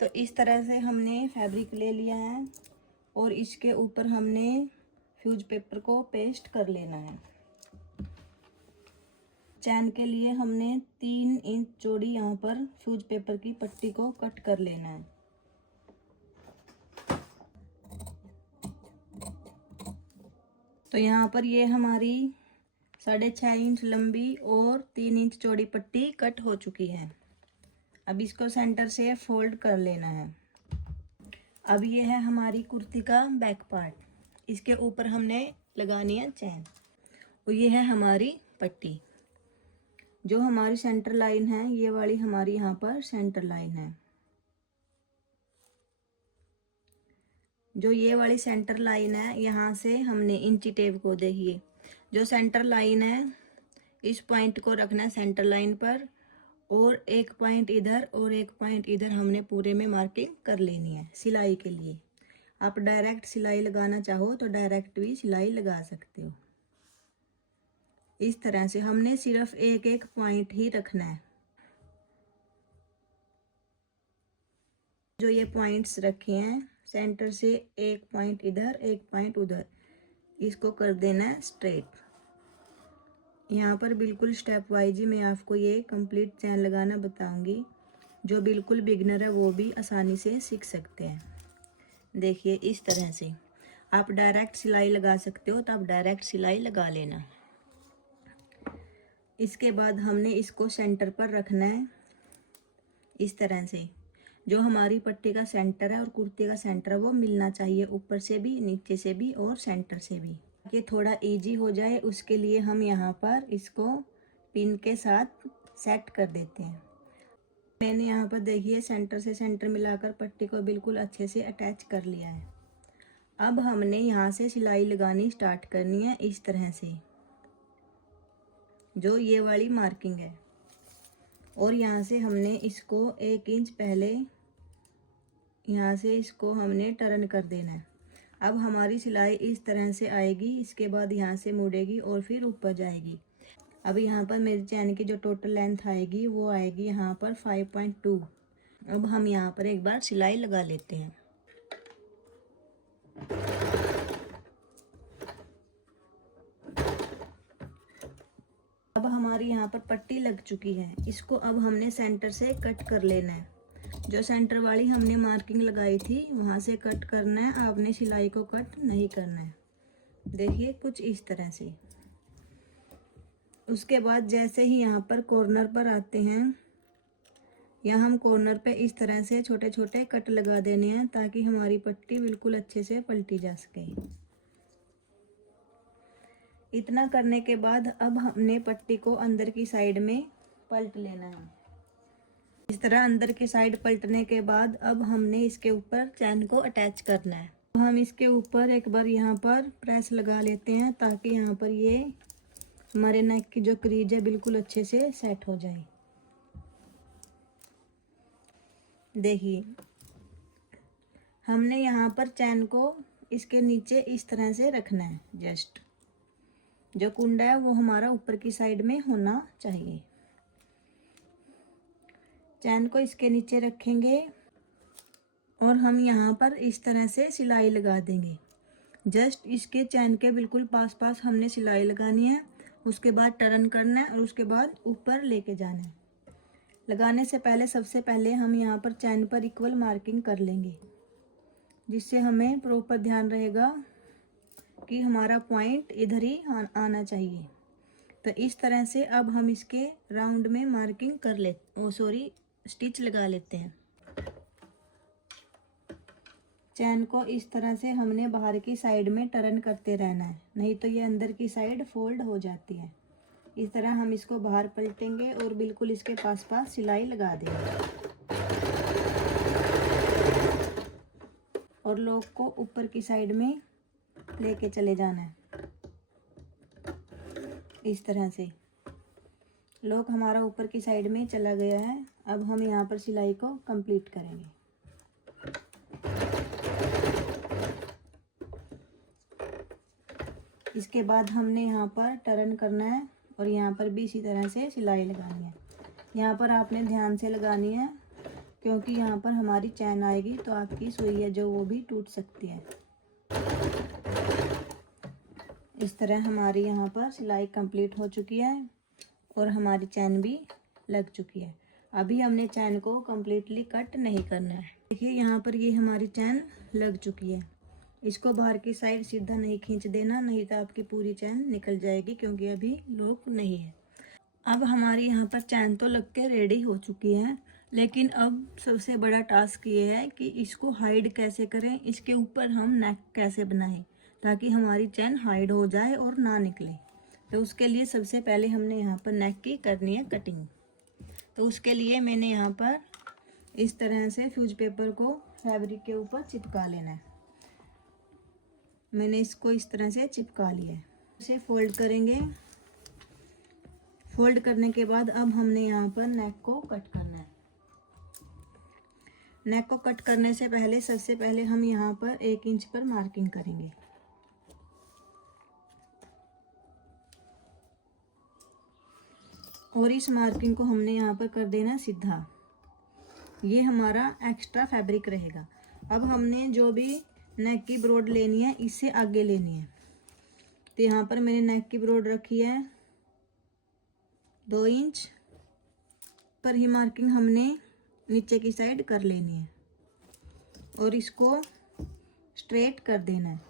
तो इस तरह से हमने फैब्रिक ले लिया है और इसके ऊपर हमने फ्यूज पेपर को पेस्ट कर लेना है। चैन के लिए हमने 3 इंच चौड़ी यहाँ पर फ्यूज पेपर की पट्टी को कट कर लेना है। तो यहाँ पर ये हमारी 6.5 इंच लंबी और 3 इंच चौड़ी पट्टी कट हो चुकी है। अब इसको सेंटर से फोल्ड कर लेना है। अब ये है हमारी कुर्ती का बैक पार्ट, इसके ऊपर हमने लगानी है चैन और ये है हमारी पट्टी। जो हमारी सेंटर लाइन है ये वाली हमारी यहाँ पर सेंटर लाइन है। जो ये वाली सेंटर लाइन है यहाँ से हमने इंची टेप को देखिए, जो सेंटर लाइन है इस पॉइंट को रखना है सेंटर लाइन पर और एक पॉइंट इधर और एक पॉइंट इधर हमने पूरे में मार्किंग कर लेनी है सिलाई के लिए। आप डायरेक्ट सिलाई लगाना चाहो तो डायरेक्ट भी सिलाई लगा सकते हो। इस तरह से हमने सिर्फ एक एक पॉइंट ही रखना है। जो ये पॉइंट्स रखे हैं सेंटर से एक पॉइंट इधर एक पॉइंट उधर, इसको कर देना है स्ट्रेट। यहाँ पर बिल्कुल स्टेप वाइज ही मैं आपको ये कंप्लीट चैन लगाना बताऊंगी। जो बिल्कुल बिगनर है वो भी आसानी से सीख सकते हैं। देखिए इस तरह से आप डायरेक्ट सिलाई लगा सकते हो तो आप डायरेक्ट सिलाई लगा लेना। इसके बाद हमने इसको सेंटर पर रखना है इस तरह से। जो हमारी पट्टी का सेंटर है और कुर्ती का सेंटर है वो मिलना चाहिए, ऊपर से भी नीचे से भी और सेंटर से भी। ये थोड़ा इजी हो जाए उसके लिए हम यहाँ पर इसको पिन के साथ सेट कर देते हैं। मैंने यहाँ पर देखिए सेंटर से सेंटर मिलाकर पट्टी को बिल्कुल अच्छे से अटैच कर लिया है। अब हमने यहाँ से सिलाई लगानी स्टार्ट करनी है इस तरह से, जो ये वाली मार्किंग है, और यहाँ से हमने इसको 1 इंच पहले यहाँ से इसको हमने टर्न कर देना है। अब हमारी सिलाई इस तरह से आएगी, इसके बाद यहाँ से मुड़ेगी और फिर ऊपर जाएगी। अब यहाँ पर मेरी चैन की जो टोटल लेंथ आएगी वो आएगी यहाँ पर 5.2। अब हम यहाँ पर एक बार सिलाई लगा लेते हैं। अब हमारी यहाँ पर पट्टी लग चुकी है, इसको अब हमने सेंटर से कट कर लेना है। जो सेंटर वाली हमने मार्किंग लगाई थी वहाँ से कट करना है, आपने सिलाई को कट नहीं करना है। देखिए कुछ इस तरह से। उसके बाद जैसे ही यहाँ पर कॉर्नर पर आते हैं, यहाँ हम कॉर्नर पे इस तरह से छोटे छोटे कट लगा देने हैं ताकि हमारी पट्टी बिल्कुल अच्छे से पलटी जा सके। इतना करने के बाद अब हमने पट्टी को अंदर की साइड में पलट लेना है। इस तरह अंदर की साइड पलटने के बाद अब हमने इसके ऊपर चैन को अटैच करना है। हम इसके ऊपर एक बार यहाँ पर प्रेस लगा लेते हैं ताकि यहाँ पर ये हमारे नेक की जो क्रीज है बिल्कुल अच्छे से सेट हो जाए। देखिए हमने यहाँ पर चैन को इसके नीचे इस तरह से रखना है। जस्ट जो कुंडा है वो हमारा ऊपर की साइड में होना चाहिए। चैन को इसके नीचे रखेंगे और हम यहाँ पर इस तरह से सिलाई लगा देंगे। जस्ट इसके चैन के बिल्कुल पास पास हमने सिलाई लगानी है। उसके बाद टर्न करना है और उसके बाद ऊपर लेके जाना है। लगाने से पहले सबसे पहले हम यहाँ पर चैन पर इक्वल मार्किंग कर लेंगे, जिससे हमें प्रॉपर ध्यान रहेगा कि हमारा पॉइंट इधर ही आना चाहिए। तो इस तरह से अब हम इसके राउंड में मार्किंग कर स्टिच लगा लेते हैं। चैन को इस तरह से हमने बाहर की साइड में टर्न करते रहना है, नहीं तो ये अंदर की साइड फोल्ड हो जाती है। इस तरह हम इसको बाहर पलटेंगे और बिल्कुल इसके पास पास सिलाई लगा देंगे और लॉक को ऊपर की साइड में लेके चले जाना है। इस तरह से लॉक हमारा ऊपर की साइड में चला गया है। अब हम यहाँ पर सिलाई को कंप्लीट करेंगे। इसके बाद हमने यहाँ पर टर्न करना है और यहाँ पर भी इसी तरह से सिलाई लगानी है। यहाँ पर आपने ध्यान से लगानी है क्योंकि यहाँ पर हमारी चैन आएगी तो आपकी सुई है जो वो भी टूट सकती है। इस तरह हमारी यहाँ पर सिलाई कंप्लीट हो चुकी है और हमारी चैन भी लग चुकी है। अभी हमने चैन को कम्प्लीटली कट नहीं करना है। देखिए यहाँ पर ये हमारी चैन लग चुकी है। इसको बाहर की साइड सीधा नहीं खींच देना, नहीं तो आपकी पूरी चैन निकल जाएगी, क्योंकि अभी लॉक नहीं है। अब हमारी यहाँ पर चैन तो लग के रेडी हो चुकी है, लेकिन अब सबसे बड़ा टास्क ये है कि इसको हाइड कैसे करें, इसके ऊपर हम नेक कैसे बनाएं ताकि हमारी चैन हाइड हो जाए और ना निकले। तो उसके लिए सबसे पहले हमने यहाँ पर नेक की करनी है कटिंग। तो उसके लिए मैंने यहाँ पर इस तरह से फ्यूज पेपर को फैब्रिक के ऊपर चिपका लेना है। मैंने इसको इस तरह से चिपका लिया है। इसे फोल्ड करेंगे। फोल्ड करने के बाद अब हमने यहाँ पर नेक को कट करना है। नेक को कट करने से पहले सबसे पहले हम यहाँ पर 1 इंच पर मार्किंग करेंगे। और इस मार्किंग को हमने यहाँ पर कर देना सीधा। ये हमारा एक्स्ट्रा फैब्रिक रहेगा। अब हमने जो भी नेक की ब्रॉड लेनी है इससे आगे लेनी है। तो यहाँ पर मैंने नेक की ब्रॉड रखी है 2 इंच पर ही मार्किंग हमने नीचे की साइड कर लेनी है और इसको स्ट्रेट कर देना है।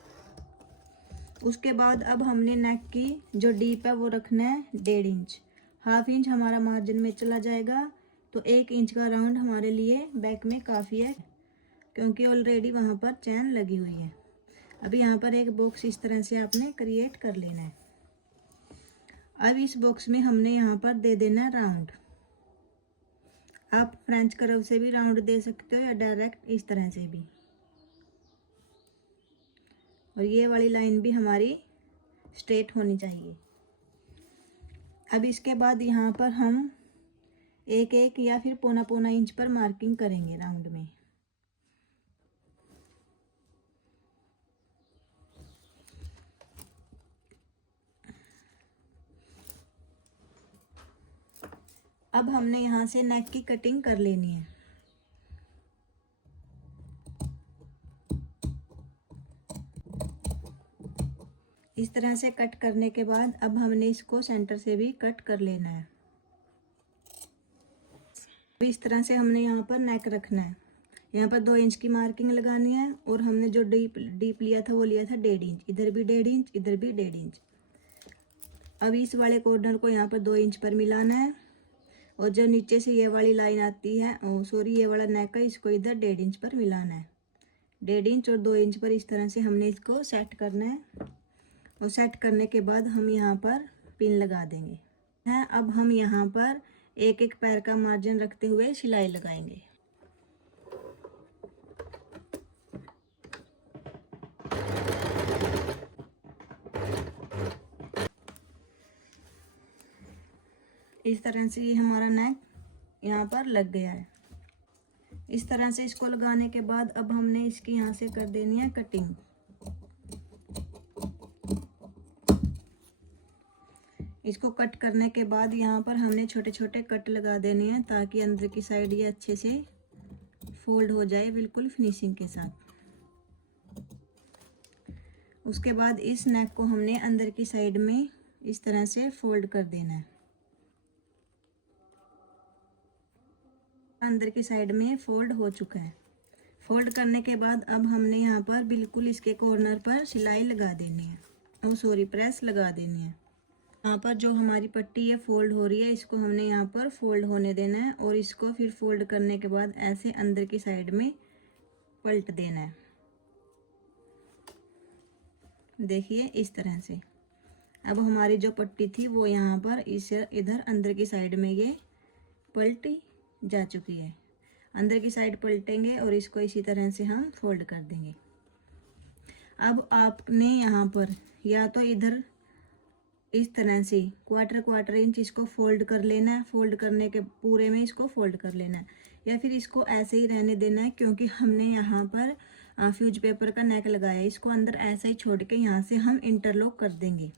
उसके बाद अब हमने नेक की जो डीप है वो रखना है 1.5 इंच। 1/2 इंच हमारा मार्जिन में चला जाएगा, तो 1 इंच का राउंड हमारे लिए बैक में काफ़ी है, क्योंकि ऑलरेडी वहाँ पर चैन लगी हुई है। अभी यहाँ पर एक बॉक्स इस तरह से आपने क्रिएट कर लेना है। अब इस बॉक्स में हमने यहाँ पर दे देना राउंड। आप फ्रेंच कर्व से भी राउंड दे सकते हो या डायरेक्ट इस तरह से भी। और ये वाली लाइन भी हमारी स्ट्रेट होनी चाहिए। अब इसके बाद यहाँ पर हम 1-1 या फिर 1.25 इंच पर मार्किंग करेंगे राउंड में। अब हमने यहाँ से नेक की कटिंग कर लेनी है। इस तरह से कट करने के बाद अब हमने इसको सेंटर से भी कट कर लेना है। इस तरह से हमने यहाँ पर नेक रखना है। यहाँ पर 2 इंच की मार्किंग लगानी है और हमने जो डीप लिया था वो लिया था 1.5 इंच। इधर भी 1.5 इंच, इधर भी 1.5 इंच। अब इस वाले कॉर्नर को यहाँ पर 2 इंच पर मिलाना है और जो नीचे से ये वाली लाइन आती है, ये वाला नेक है, इसको इधर 1.5 इंच पर मिलाना है। 1.5 इंच और 2 इंच पर इस तरह से हमने इसको सेट करना है। और सेट करने के बाद हम यहाँ पर पिन लगा देंगे। अब हम यहाँ पर 1-1 पैर का मार्जिन रखते हुए सिलाई लगाएंगे। इस तरह से ये हमारा नेक यहाँ पर लग गया है। इस तरह से इसको लगाने के बाद अब हमने इसकी यहाँ से कर देनी है कटिंग। इसको कट करने के बाद यहाँ पर हमने छोटे छोटे कट लगा देने हैं ताकि अंदर की साइड ये अच्छे से फोल्ड हो जाए बिल्कुल फिनिशिंग के साथ। उसके बाद इस नेक को हमने अंदर की साइड में इस तरह से फोल्ड कर देना है। अंदर की साइड में फोल्ड हो चुका है। फोल्ड करने के बाद अब हमने यहाँ पर बिल्कुल इसके कॉर्नर पर सिलाई लगा देनी है, प्रेस लगा देनी है। यहाँ पर जो हमारी पट्टी ये फोल्ड हो रही है इसको हमने यहाँ पर फोल्ड होने देना है और इसको फिर फोल्ड करने के बाद ऐसे अंदर की साइड में पलट देना है। देखिए इस तरह से। अब हमारी जो पट्टी थी वो यहाँ पर इधर अंदर की साइड में ये पलट जा चुकी है। अंदर की साइड पलटेंगे और इसको इसी तरह से हम फोल्ड कर देंगे। अब आपने यहाँ पर या तो इधर इस तरह से क्वार्टर इंच इसको फोल्ड कर लेना है। फोल्ड करने के पूरे में इसको फोल्ड कर लेना है या फिर इसको ऐसे ही रहने देना है, क्योंकि हमने यहाँ पर फ्यूज पेपर का नेक लगाया है। इसको अंदर ऐसे ही छोड़ के यहाँ से हम इंटरलॉक कर देंगे।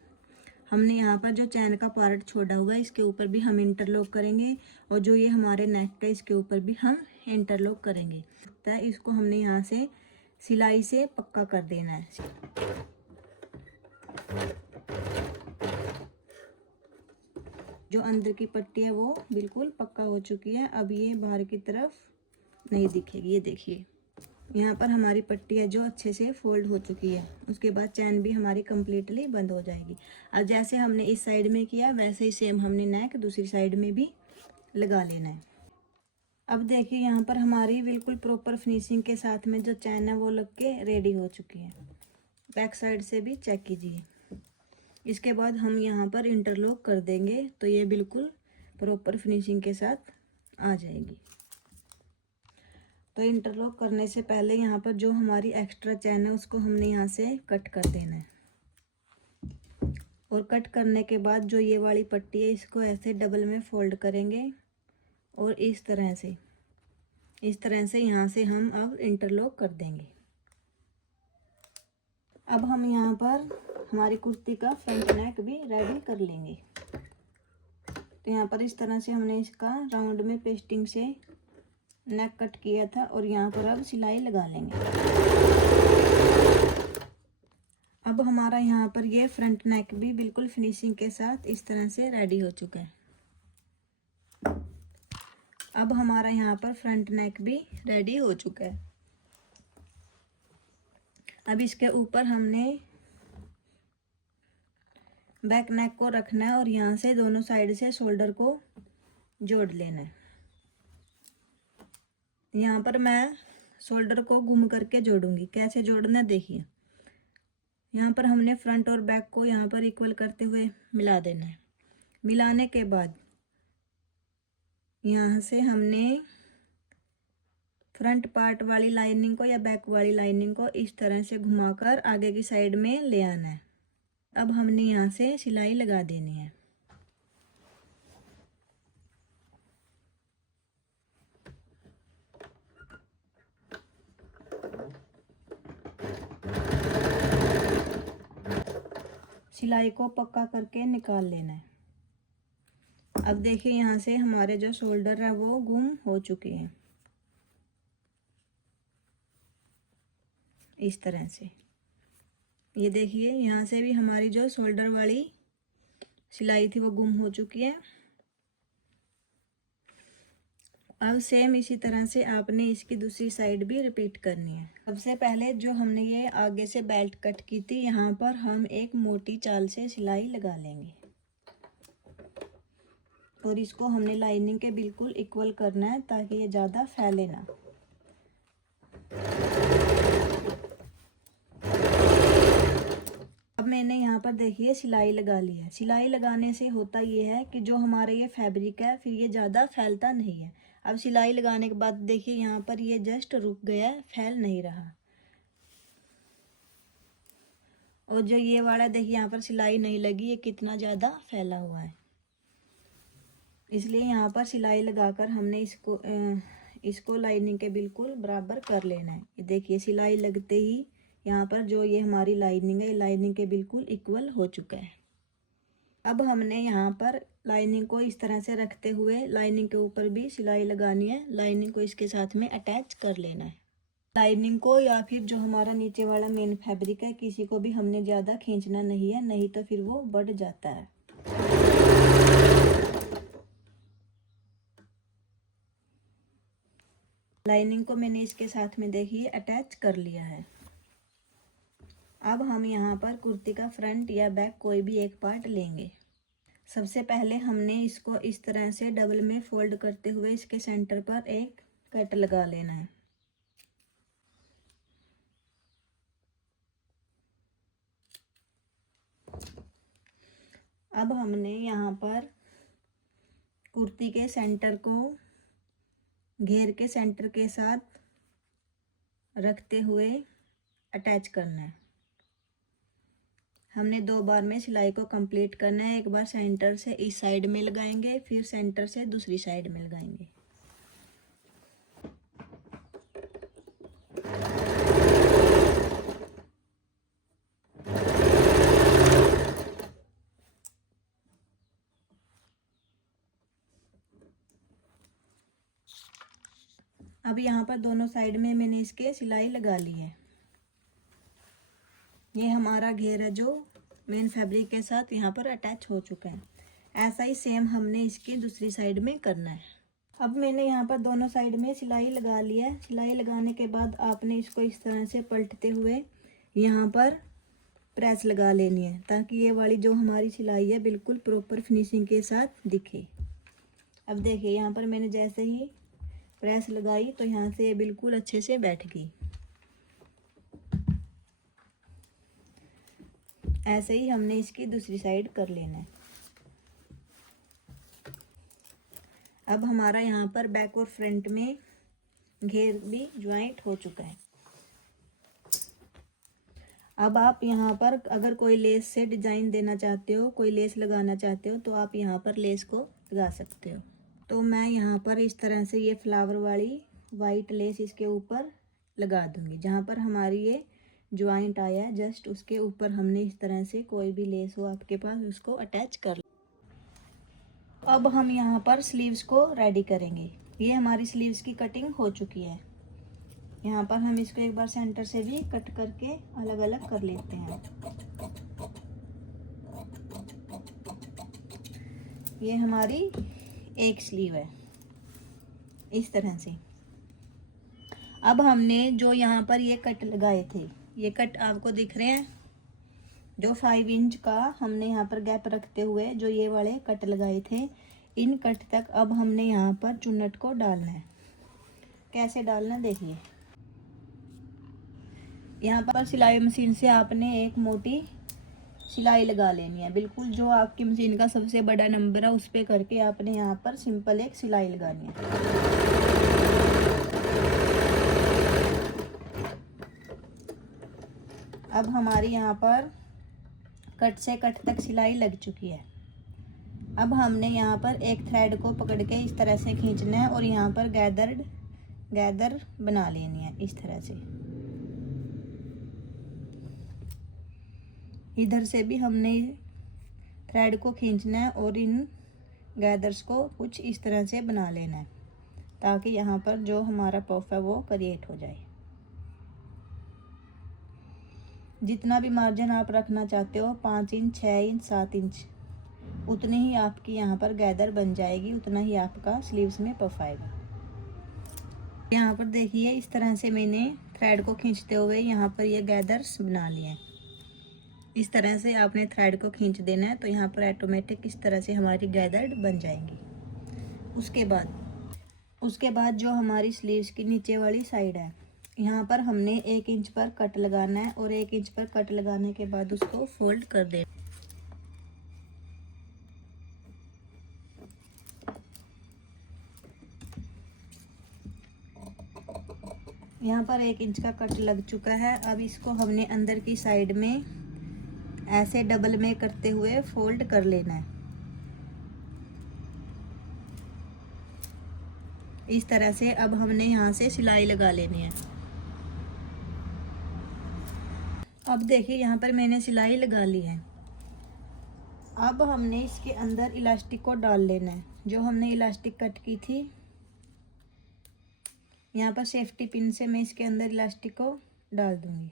हमने यहाँ पर जो चैन का पार्ट छोड़ा हुआ है इसके ऊपर भी हम इंटरलॉक करेंगे और जो ये हमारे नेक का इसके ऊपर भी हम इंटरलॉक करेंगे। तो इसको हमने यहाँ से सिलाई से पक्का कर देना है। जो अंदर की पट्टी है वो बिल्कुल पक्का हो चुकी है। अब ये बाहर की तरफ नहीं दिखेगी। ये देखिए यहाँ पर हमारी पट्टी है जो अच्छे से फोल्ड हो चुकी है। उसके बाद चैन भी हमारी कंप्लीटली बंद हो जाएगी। अब जैसे हमने इस साइड में किया वैसे ही सेम हमने नेक दूसरी साइड में भी लगा लेना है। अब देखिए यहाँ पर हमारी बिल्कुल प्रॉपर फिनिशिंग के साथ में जो चैन है वो लग के रेडी हो चुकी है। बैक साइड से भी चेक कीजिए। इसके बाद हम यहाँ पर इंटरलॉक कर देंगे तो ये बिल्कुल प्रॉपर फिनिशिंग के साथ आ जाएगी। तो इंटरलॉक करने से पहले यहाँ पर जो हमारी एक्स्ट्रा चैन है उसको हमने यहाँ से कट कर देना है। और कट करने के बाद जो ये वाली पट्टी है इसको ऐसे डबल में फोल्ड करेंगे और इस तरह से यहाँ से हम अब इंटरलॉक कर देंगे। अब हम यहाँ पर हमारी कुर्ती का फ्रंट नेक भी रेडी कर लेंगे। तो यहाँ पर इस तरह से हमने इसका राउंड में पेस्टिंग से नेक कट किया था और यहाँ पर अब सिलाई लगा लेंगे। अब हमारा यहाँ पर ये फ्रंट नेक भी बिल्कुल फिनिशिंग के साथ इस तरह से रेडी हो चुका है। अब हमारा यहाँ पर फ्रंट नेक भी रेडी हो चुका है। अब इसके ऊपर हमने बैक नेक को रखना है और यहाँ से दोनों साइड से शोल्डर को जोड़ लेना है। यहाँ पर मैं शोल्डर को घूम करके जोड़ूंगी। कैसे जोड़ना देखिए। यहाँ पर हमने फ्रंट और बैक को यहाँ पर इक्वल करते हुए मिला देना है। मिलाने के बाद यहाँ से हमने फ्रंट पार्ट वाली लाइनिंग को या बैक वाली लाइनिंग को इस तरह से घुमाकर आगे की साइड में ले आना है। अब हमने यहाँ से सिलाई लगा देनी है। सिलाई को पक्का करके निकाल लेना है। अब देखिए यहाँ से हमारे जो शोल्डर है वो गुम हो चुके हैं इस तरह से। ये देखिए यहाँ से भी हमारी जो शोल्डर वाली सिलाई थी वो गुम हो चुकी है। अब सेम इसी तरह से आपने इसकी दूसरी साइड भी रिपीट करनी है। सबसे पहले जो हमने ये आगे से बेल्ट कट की थी यहाँ पर हम एक मोटी चाल से सिलाई लगा लेंगे और इसको हमने लाइनिंग के बिल्कुल इक्वल करना है ताकि ये ज़्यादा फैले ना। अब मैंने यहाँ पर देखिए सिलाई लगा ली है। सिलाई लगाने से होता ये है कि जो हमारा ये फैब्रिक है फिर ये ज़्यादा फैलता नहीं है। अब सिलाई लगाने के बाद देखिए यहाँ पर ये जस्ट रुक गया है, फैल नहीं रहा। और जो ये वाला देखिए यहाँ पर सिलाई नहीं लगी, ये कितना ज़्यादा फैला हुआ है। इसलिए यहाँ पर सिलाई लगाकर हमने इसको लाइनिंग के बिल्कुल बराबर कर लेना है। ये देखिए सिलाई लगते ही यहाँ पर जो ये हमारी लाइनिंग है लाइनिंग के बिल्कुल इक्वल हो चुका है। अब हमने यहाँ पर लाइनिंग को इस तरह से रखते हुए लाइनिंग के ऊपर भी सिलाई लगानी है। लाइनिंग को इसके साथ में अटैच कर लेना है। लाइनिंग को या फिर जो हमारा नीचे वाला मेन फैब्रिक है किसी को भी हमने ज़्यादा खींचना नहीं है, नहीं तो फिर वो बढ़ जाता है। लाइनिंग को मैंने इसके साथ में देखिए अटैच कर लिया है। अब हम यहाँ पर कुर्ती का फ्रंट या बैक कोई भी एक पार्ट लेंगे। सबसे पहले हमने इसको इस तरह से डबल में फोल्ड करते हुए इसके सेंटर पर एक कट लगा लेना है। अब हमने यहाँ पर कुर्ती के सेंटर को घेर के सेंटर के साथ रखते हुए अटैच करना है। हमने 2 बार में सिलाई को कंप्लीट करना है। एक बार सेंटर से इस साइड में लगाएंगे, फिर सेंटर से दूसरी साइड में लगाएंगे। अब यहाँ पर दोनों साइड में मैंने इसके सिलाई लगा ली है। ये हमारा घेरा जो मेन फैब्रिक के साथ यहाँ पर अटैच हो चुका है। ऐसा ही सेम हमने इसकी दूसरी साइड में करना है। अब मैंने यहाँ पर दोनों साइड में सिलाई लगा ली है। सिलाई लगाने के बाद आपने इसको इस तरह से पलटते हुए यहाँ पर प्रेस लगा लेनी है, ताकि ये वाली जो हमारी सिलाई है बिल्कुल प्रॉपर फिनिशिंग के साथ दिखे। अब देखिए यहाँ पर मैंने जैसे ही प्रेस लगाई तो यहाँ से ये बिल्कुल अच्छे से बैठ गई। ऐसे ही हमने इसकी दूसरी साइड कर लेना है। अब हमारा यहाँ पर बैक और फ्रंट में घेर भी ज्वाइंट हो चुका है। अब आप यहाँ पर अगर कोई लेस से डिज़ाइन देना चाहते हो, कोई लेस लगाना चाहते हो, तो आप यहाँ पर लेस को लगा सकते हो। तो मैं यहाँ पर इस तरह से ये फ्लावर वाली वाइट लेस इसके ऊपर लगा दूँगी। जहाँ पर हमारी ये ज्वाइंट आया है जस्ट उसके ऊपर हमने इस तरह से कोई भी लेस हो आपके पास उसको अटैच कर। अब हम यहाँ पर स्लीव्स को रेडी करेंगे। ये हमारी स्लीव्स की कटिंग हो चुकी है। यहाँ पर हम इसको एक बार सेंटर से भी कट करके अलग अलग कर लेते हैं। ये हमारी एक स्लीव है इस तरह से। अब हमने जो यहाँ पर ये कट लगाए थे, ये कट आपको दिख रहे हैं, जो 5 इंच का हमने यहाँ पर गैप रखते हुए जो ये वाले कट लगाए थे, इन कट तक अब हमने यहाँ पर चुन्नट को डालना है। कैसे डालना देखिए। यहाँ पर सिलाई मशीन से आपने एक मोटी सिलाई लगा लेनी है। बिल्कुल जो आपकी मशीन का सबसे बड़ा नंबर है उस पर करके आपने यहाँ पर सिंपल एक सिलाई लगानी है। अब हमारी यहाँ पर कट से कट तक सिलाई लग चुकी है। अब हमने यहाँ पर एक थ्रेड को पकड़ के इस तरह से खींचना है और यहाँ पर गैदर बना लेनी है इस तरह से। इधर से भी हमने थ्रेड को खींचना है और इन गैदर्स को कुछ इस तरह से बना लेना है, ताकि यहाँ पर जो हमारा पफ है वो क्रिएट हो जाए। जितना भी मार्जिन आप रखना चाहते हो, 5 इंच, 6 इंच, 7 इंच, उतनी ही आपकी यहाँ पर गैदर बन जाएगी, उतना ही आपका स्लीव्स में पफ आएगा। यहाँ पर देखिए इस तरह से मैंने थ्रेड को खींचते हुए यहाँ पर ये गैदर्स बना लिए हैं। इस तरह से आपने थ्रेड को खींच देना है, तो यहाँ पर ऑटोमेटिक इस तरह से हमारी गैदर बन जाएंगी। उसके बाद जो हमारी स्लीव्स की नीचे वाली साइड है, यहाँ पर हमने 1 इंच पर कट लगाना है और 1 इंच पर कट लगाने के बाद उसको फोल्ड कर देना। यहाँ पर 1 इंच का कट लग चुका है। अब इसको हमने अंदर की साइड में ऐसे डबल में करते हुए फोल्ड कर लेना है। इस तरह से अब हमने यहाँ से सिलाई लगा लेनी है। अब देखिए यहाँ पर मैंने सिलाई लगा ली है। अब हमने इसके अंदर इलास्टिक को डाल लेना है। जो हमने इलास्टिक कट की थी, यहाँ पर सेफ्टी पिन से मैं इसके अंदर इलास्टिक को डाल दूंगी।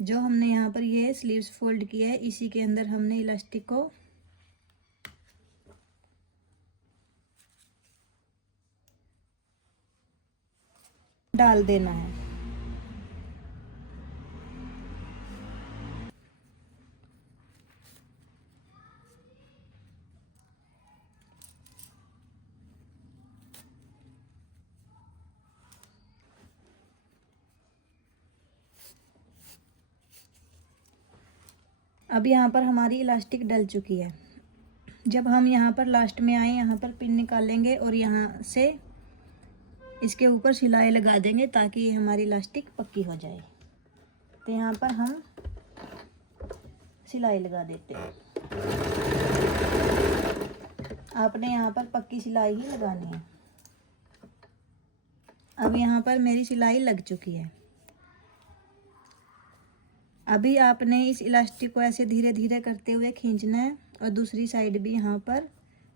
जो हमने यहाँ पर ये स्लीव्स फोल्ड किया है, इसी के अंदर हमने इलास्टिक को डाल देना है। अब यहाँ पर हमारी इलास्टिक डल चुकी है। जब हम यहाँ पर लास्ट में आए, यहाँ पर पिन निकालेंगे और यहाँ से इसके ऊपर सिलाई लगा देंगे, ताकि ये हमारी इलास्टिक पक्की हो जाए। तो यहाँ पर हम सिलाई लगा देते हैं। आपने यहाँ पर पक्की सिलाई ही लगानी है। अब यहाँ पर मेरी सिलाई लग चुकी है। अभी आपने इस इलास्टिक को ऐसे धीरे धीरे करते हुए खींचना है और दूसरी साइड भी यहाँ पर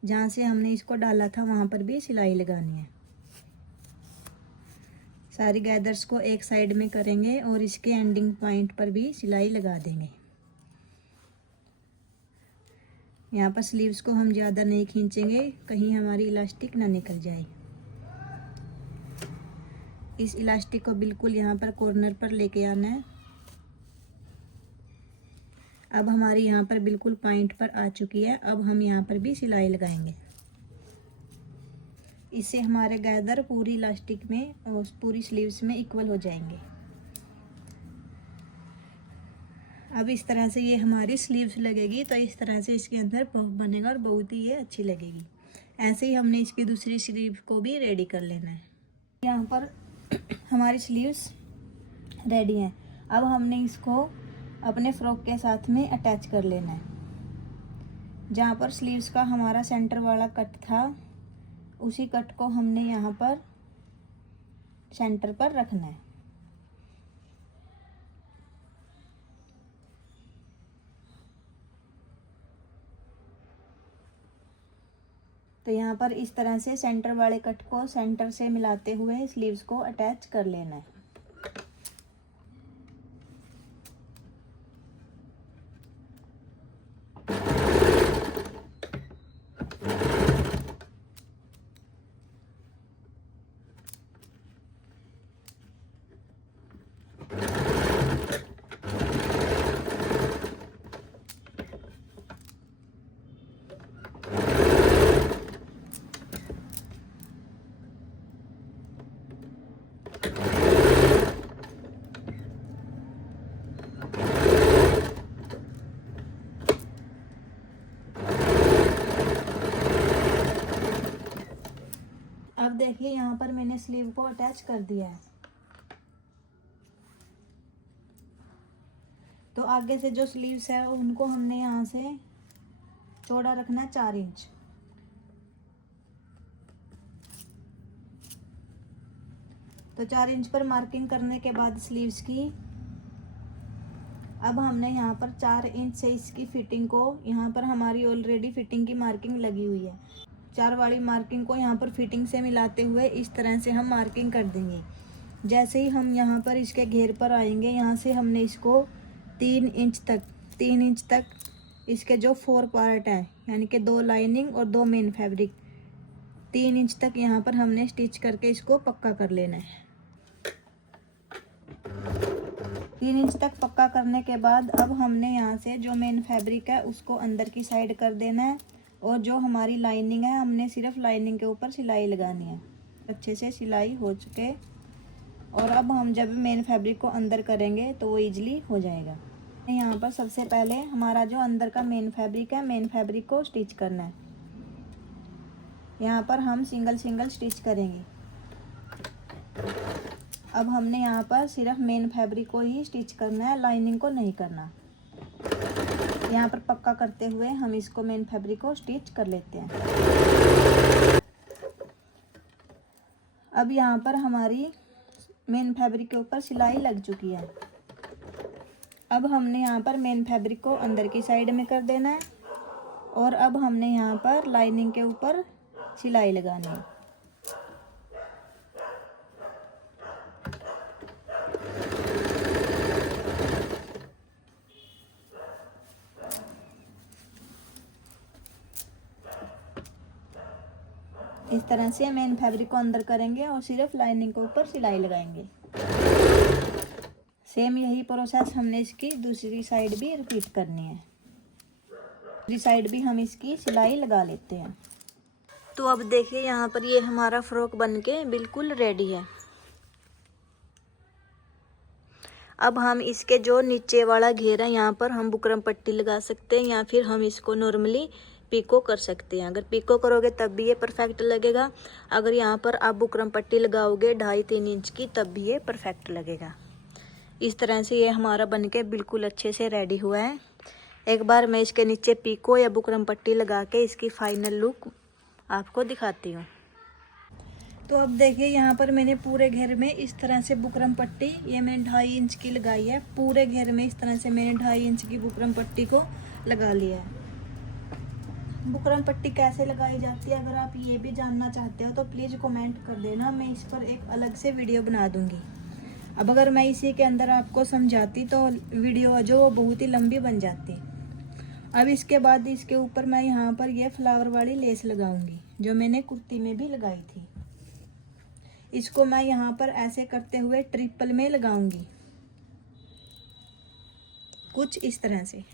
जहाँ से हमने इसको डाला था वहाँ पर भी सिलाई लगानी है। सारी गैदर्स को एक साइड में करेंगे और इसके एंडिंग पॉइंट पर भी सिलाई लगा देंगे। यहाँ पर स्लीव्स को हम ज़्यादा नहीं खींचेंगे, कहीं हमारी इलास्टिक ना निकल जाए। इस इलास्टिक को बिल्कुल यहाँ पर कॉर्नर पर लेके आना है। अब हमारी यहाँ पर बिल्कुल पॉइंट पर आ चुकी है। अब हम यहाँ पर भी सिलाई लगाएंगे। इससे हमारे गैदर पूरी इलास्टिक में और पूरी स्लीव्स में इक्वल हो जाएंगे। अब इस तरह से ये हमारी स्लीव्स लगेगी, तो इस तरह से इसके अंदर पफ बनेगा और बहुत ही ये अच्छी लगेगी। ऐसे ही हमने इसकी दूसरी स्लीव को भी रेडी कर लेना है। यहाँ पर हमारी स्लीव्स रेडी हैं। अब हमने इसको अपने फ्रॉक के साथ में अटैच कर लेना है। जहाँ पर स्लीव्स का हमारा सेंटर वाला कट था, उसी कट को हमने यहाँ पर सेंटर पर रखना है। तो यहाँ पर इस तरह से सेंटर वाले कट को सेंटर से मिलाते हुए स्लीव्स को अटैच कर लेना है। अब देखिए यहाँ पर मैंने स्लीव को अटैच कर दिया है। तो आगे से जो स्लीव्स है उनको हमने यहाँ से चौड़ा रखना है 4 इंच। तो 4 इंच पर मार्किंग करने के बाद स्लीव्स की, अब हमने यहाँ पर 4 इंच से इसकी फिटिंग को, यहाँ पर हमारी ऑलरेडी फिटिंग की मार्किंग लगी हुई है, 4 वाली मार्किंग को यहाँ पर फिटिंग से मिलाते हुए इस तरह से हम मार्किंग कर देंगे। जैसे ही हम यहाँ पर इसके घेर पर आएंगे, यहाँ से हमने इसको 3 इंच तक इसके जो 4 पार्ट हैं, यानी कि 2 लाइनिंग और 2 मेन फैब्रिक, 3 इंच तक यहाँ पर हमने स्टिच करके इसको पक्का कर लेना है। 3 इंच तक पक्का करने के बाद अब हमने यहाँ से जो मेन फैब्रिक है उसको अंदर की साइड कर देना है, और जो हमारी लाइनिंग है हमने सिर्फ लाइनिंग के ऊपर सिलाई लगानी है। अच्छे से सिलाई हो चुके, और अब हम जब मेन फैब्रिक को अंदर करेंगे तो वो ईजिली हो जाएगा। यहाँ पर सबसे पहले हमारा जो अंदर का मेन फैब्रिक है, मेन फैब्रिक को स्टिच करना है। यहाँ पर हम सिंगल स्टिच करेंगे। अब हमने यहाँ पर सिर्फ मेन फैब्रिक को ही स्टिच करना है, लाइनिंग को नहीं करना। यहाँ पर पक्का करते हुए हम इसको मेन फैब्रिक को स्टिच कर लेते हैं। अब यहाँ पर हमारी मेन फैब्रिक के ऊपर सिलाई लग चुकी है। अब हमने यहाँ पर मेन फैब्रिक को अंदर की साइड में कर देना है, और अब हमने यहाँ पर लाइनिंग के ऊपर सिलाई लगानी है। इस तरह से मेन फैब्रिक को अंदर करेंगे और सिर्फ लाइनिंग के ऊपर सिलाई लगाएंगे। सेम यही प्रोसेस हमने इसकी दूसरी साइड भी रिपीट करनी है। दूसरी साइड भी हम इसकी सिलाई लगा लेते हैं। तो अब देखिए यहाँ पर ये हमारा फ्रॉक बनके बिल्कुल रेडी है। अब हम इसके जो नीचे वाला घेरा है यहाँ पर हम बुकरम पट्टी लगा सकते हैं, या फिर हम इसको नॉर्मली पिको कर सकते हैं। अगर पिको करोगे तब भी ये परफेक्ट लगेगा। अगर यहाँ पर आप बुकरम पट्टी लगाओगे 2.5-3 इंच की, तब भी ये परफेक्ट लगेगा। इस तरह से ये हमारा बनके बिल्कुल अच्छे से रेडी हुआ है। एक बार मैं इसके नीचे पिको या बुकरम पट्टी लगा के इसकी फाइनल लुक आपको दिखाती हूँ। तो अब देखिए यहाँ पर मैंने पूरे घेर में इस तरह से बुकरम पट्टी, ये मैंने 2.5 इंच की लगाई है। पूरे घेर में इस तरह से मैंने 2.5 इंच की बुकरम पट्टी को लगा लिया है। बुकरम पट्टी कैसे लगाई जाती है, अगर आप ये भी जानना चाहते हो तो प्लीज़ कमेंट कर देना, मैं इस पर एक अलग से वीडियो बना दूंगी। अब अगर मैं इसी के अंदर आपको समझाती तो वीडियो जो वो बहुत ही लंबी बन जाती। अब इसके बाद इसके ऊपर मैं यहाँ पर ये फ्लावर वाली लेस लगाऊंगी जो मैंने कुर्ती में भी लगाई थी। इसको मैं यहाँ पर ऐसे करते हुए ट्रिपल में लगाऊंगी, कुछ इस तरह से।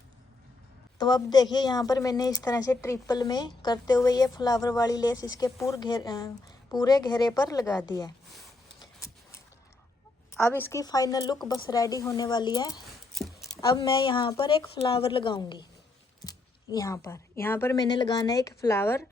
तो अब देखिए यहाँ पर मैंने इस तरह से ट्रिपल में करते हुए ये फ्लावर वाली लेस इसके पूरे घेरे पर लगा दिया है। अब इसकी फाइनल लुक बस रेडी होने वाली है। अब मैं यहाँ पर एक फ्लावर लगाऊंगी। यहाँ पर मैंने लगाना है एक फ्लावर।